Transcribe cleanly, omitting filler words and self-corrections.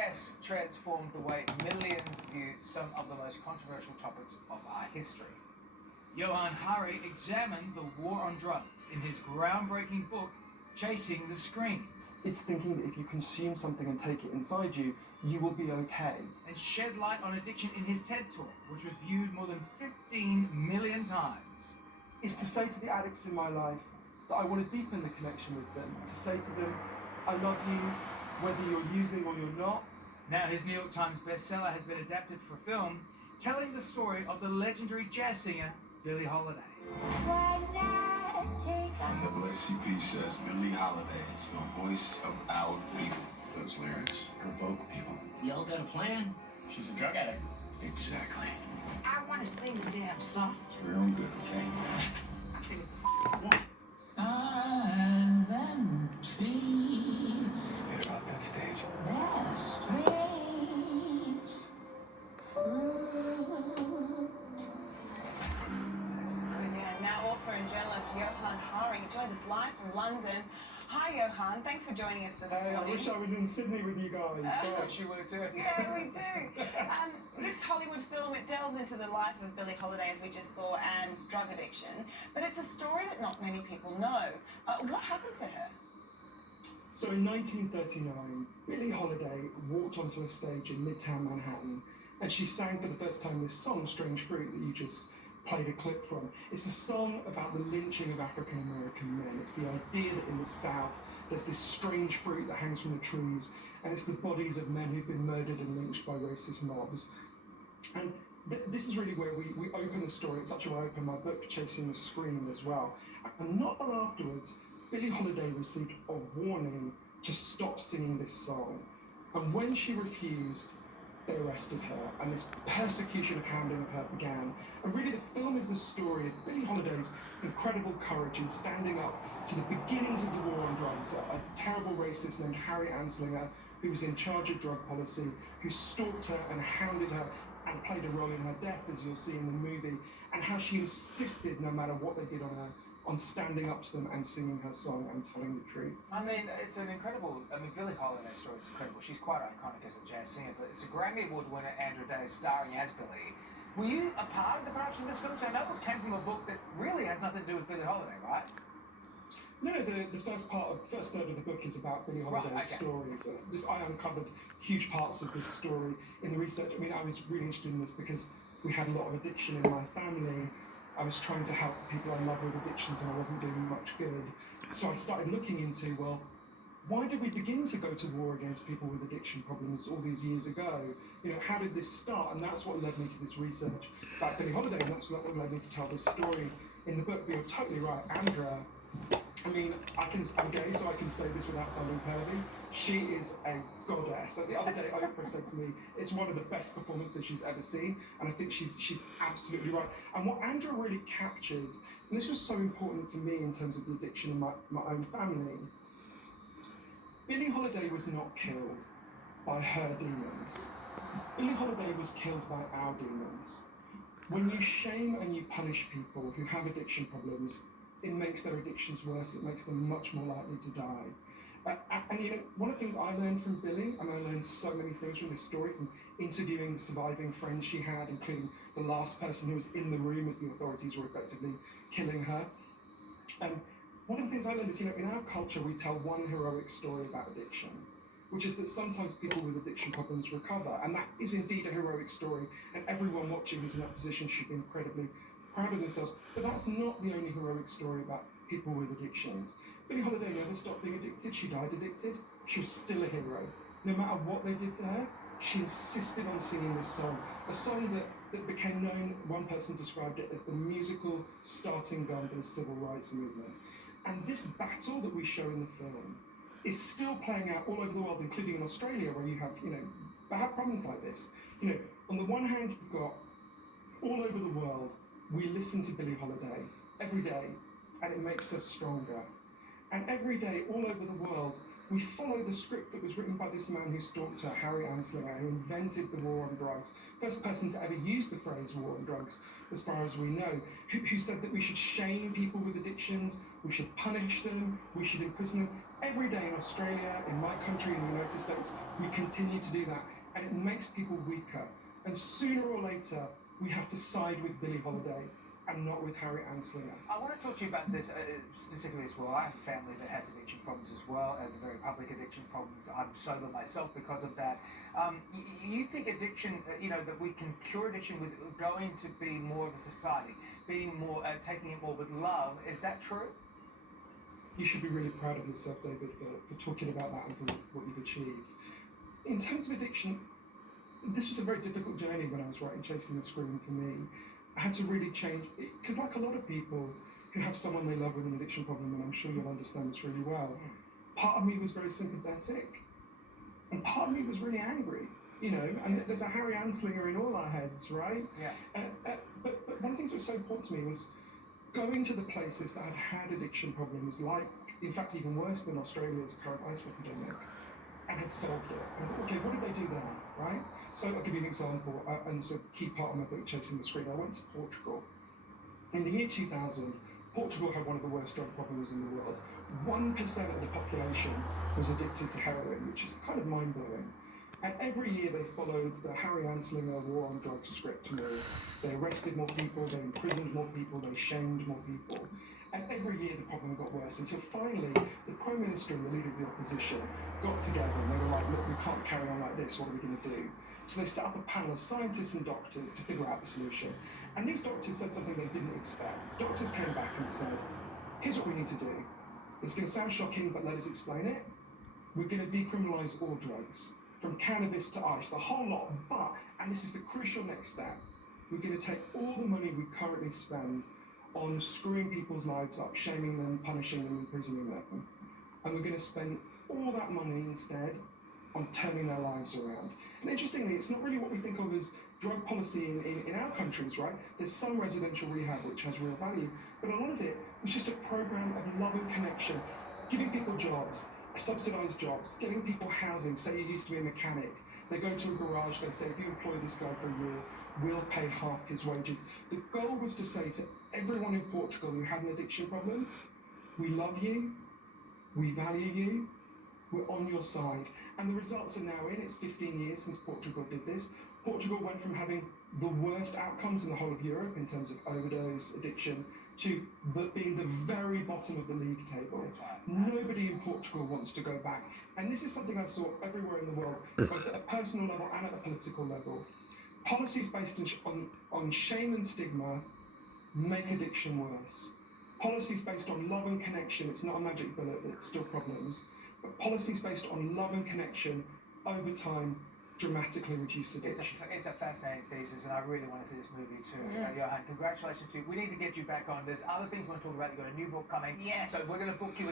Yes, transformed the way millions view some of the most controversial topics of our history. Johann Hari examined the war on drugs in his groundbreaking book, Chasing the Screen, It's thinking that if you consume something and take it inside you, you will be okay. and shed light on addiction in his TED Talk, which was viewed more than 15 million times. It's to say to the addicts in my life that I want to deepen the connection with them, to say to them, I love you, whether you're using or you're not. Now his New York Times bestseller has been adapted for film, telling the story of the legendary jazz singer, Billie Holiday. NAACP says Billie Holiday is the voice of our people. Those lyrics provoke people. Y'all got a plan? She's a drug addict. Exactly. I want to sing the damn song. It's your own good, okay? I sing what I want. Island trees, Get her up on stage. their strange fruit. This is good, yeah. Now author and journalist Johann Hari joins us live from London. Hi Johann, thanks for joining us this I morning. wish I was in Sydney with you guys. What you would have done? Yeah, we do. This Hollywood film, it delves into the life of Billie Holiday, as we just saw, and drug addiction. But it's a story that not many people know. What happened to her? So in 1939, Billie Holiday walked onto a stage in Midtown Manhattan, and she sang for the first time this song, Strange Fruit, that you just played a clip from. It's a song about the lynching of African American men. It's the idea that in the South there's this strange fruit that hangs from the trees, and it's the bodies of men who've been murdered and lynched by racist mobs. And this is really where we open the story. It's actually where I open my book, Chasing the Screen, as well. And not long afterwards, Billie Holiday received a warning to stop singing this song. And when she refused, they arrested her, and this persecution and hounding of her began. And really, the film is the story of Billie Holiday's incredible courage in standing up to the beginnings of the war on drugs. A terrible racist named Harry Anslinger, who was in charge of drug policy, who stalked her and hounded her and played a role in her death, as you'll see in the movie, and how she insisted, no matter what they did on her, on standing up to them and singing her song and telling the truth. I mean, it's an incredible. Billie Holiday's story is incredible. She's quite iconic as a jazz singer, but it's a Grammy Award winner, Andra Day, starring as Billie. Were you a part of the production of this film? So I know it came from a book that really has nothing to do with Billie Holiday, right? No, the first third of the book is about Billie Holiday's Right, okay. story. I uncovered huge parts of this story in the research. I mean, I was really interested in this because we had a lot of addiction in my family. I was trying to help people I love with addictions, and I wasn't doing much good. So I started looking into, well, why did we begin to go to war against people with addiction problems all these years ago? You know, how did this start? And that's what led me to this research about Billie Holiday, and that's what led me to tell this story in the book. But you're totally right, Andra. I mean, I'm gay, so I can say this without sounding pervy. She is a goddess. Like the other day, Oprah said to me, it's one of the best performances she's ever seen, and I think she's absolutely right. And what Andra really captures, and this was so important for me in terms of the addiction in my own family, Billie Holiday was not killed by her demons. Billie Holiday was killed by our demons. When you shame and you punish people who have addiction problems, it makes their addictions worse. It makes them much more likely to die. And you know, one of the things I learned from Billie, and I learned so many things from this story, from interviewing the surviving friends she had, including the last person who was in the room as the authorities were effectively killing her. And one of the things I learned is, you know, in our culture, we tell one heroic story about addiction, which is that sometimes people with addiction problems recover. And that is indeed a heroic story. And everyone watching who's in that position should be incredibly proud of themselves. But that's not the only heroic story about people with addictions. Billie Holiday never stopped being addicted. She died addicted. She was still a hero. No matter what they did to her, she insisted on singing this song. A song that became known, one person described it as the musical starting gun for the civil rights movement. And this battle that we show in the film is still playing out all over the world, including in Australia, where you have, you know, bad problems like this. You know, on the one hand, you've got all over the world, we listen to Billie Holiday every day, and it makes us stronger. And every day, all over the world, we follow the script that was written by this man who stalked her, Harry Anslinger, who invented the war on drugs. First person to ever use the phrase war on drugs, as far as we know, who said that we should shame people with addictions, we should punish them, we should imprison them. Every day in Australia, in my country, in the United States, we continue to do that, and it makes people weaker. And sooner or later, we have to side with Billie Holiday and not with Harry Anslinger. I want to talk to you about this specifically as well. I have a family that has addiction problems as well, and very public addiction problems. I'm sober myself because of that. You think addiction, that we can cure addiction with going to be more of a society, being more, taking it more with love. Is that true? You should be really proud of yourself, David, for talking about that and for what you've achieved. In terms of addiction, this was a very difficult journey when I was writing Chasing the Scream for me. I had to really change, because like a lot of people who have someone they love with an addiction problem, and I'm sure you'll understand this really well, part of me was very sympathetic, and part of me was really angry, and there's a Harry Anslinger in all our heads, right? Yeah. But one of the things that was so important to me was going to the places that had addiction problems, like, in fact, even worse than Australia's current ice epidemic, and had solved it. And okay, what did they do there, right? So I'll give you an example, and it's a key part of my book, Chasing the Scream. I went to Portugal. In the year 2000, Portugal had one of the worst drug problems in the world. 1% of the population was addicted to heroin, which is kind of mind-blowing. And every year they followed the Harry Anslinger war on drugs script more. They arrested more people, they imprisoned more people, they shamed more people. And every year the problem got worse until finally the Prime Minister and the leader of the opposition got together and they were like, look, we can't carry on like this, what are we going to do? So they set up a panel of scientists and doctors to figure out the solution. And these doctors said something they didn't expect. Doctors came back and said, here's what we need to do. It's going to sound shocking, but let us explain it. We're going to decriminalise all drugs, from cannabis to ice, the whole lot. But, and this is the crucial next step, we're going to take all the money we currently spend on screwing people's lives up, shaming them, punishing them, imprisoning them. And we're going to spend all that money instead on turning their lives around. And interestingly, it's not really what we think of as drug policy in our countries, right? There's some residential rehab which has real value, but a lot of it was just a program of love and connection, giving people jobs, subsidised jobs, getting people housing. Say you used to be a mechanic, they go to a garage, they say, if you employ this guy for a year, we'll pay half his wages. The goal was to say to everyone in Portugal who had an addiction problem, we love you, we value you, we're on your side. And the results are now in. It's 15 years since Portugal did this. Portugal went from having the worst outcomes in the whole of Europe in terms of overdose, addiction, to being the very bottom of the league table. Nobody in Portugal wants to go back. And this is something I saw everywhere in the world, both at a personal level and at a political level. Policies based on shame and stigma make addiction worse. Policies based on love and connection, it's not a magic bullet, it's still problems, but policies based on love and connection over time dramatically reduce addiction. It's a fascinating thesis, and I really want to see this movie too. Johan, congratulations to you. We need to get you back on. There's other things we want to talk about. You've got a new book coming. Yes. So we're going to book you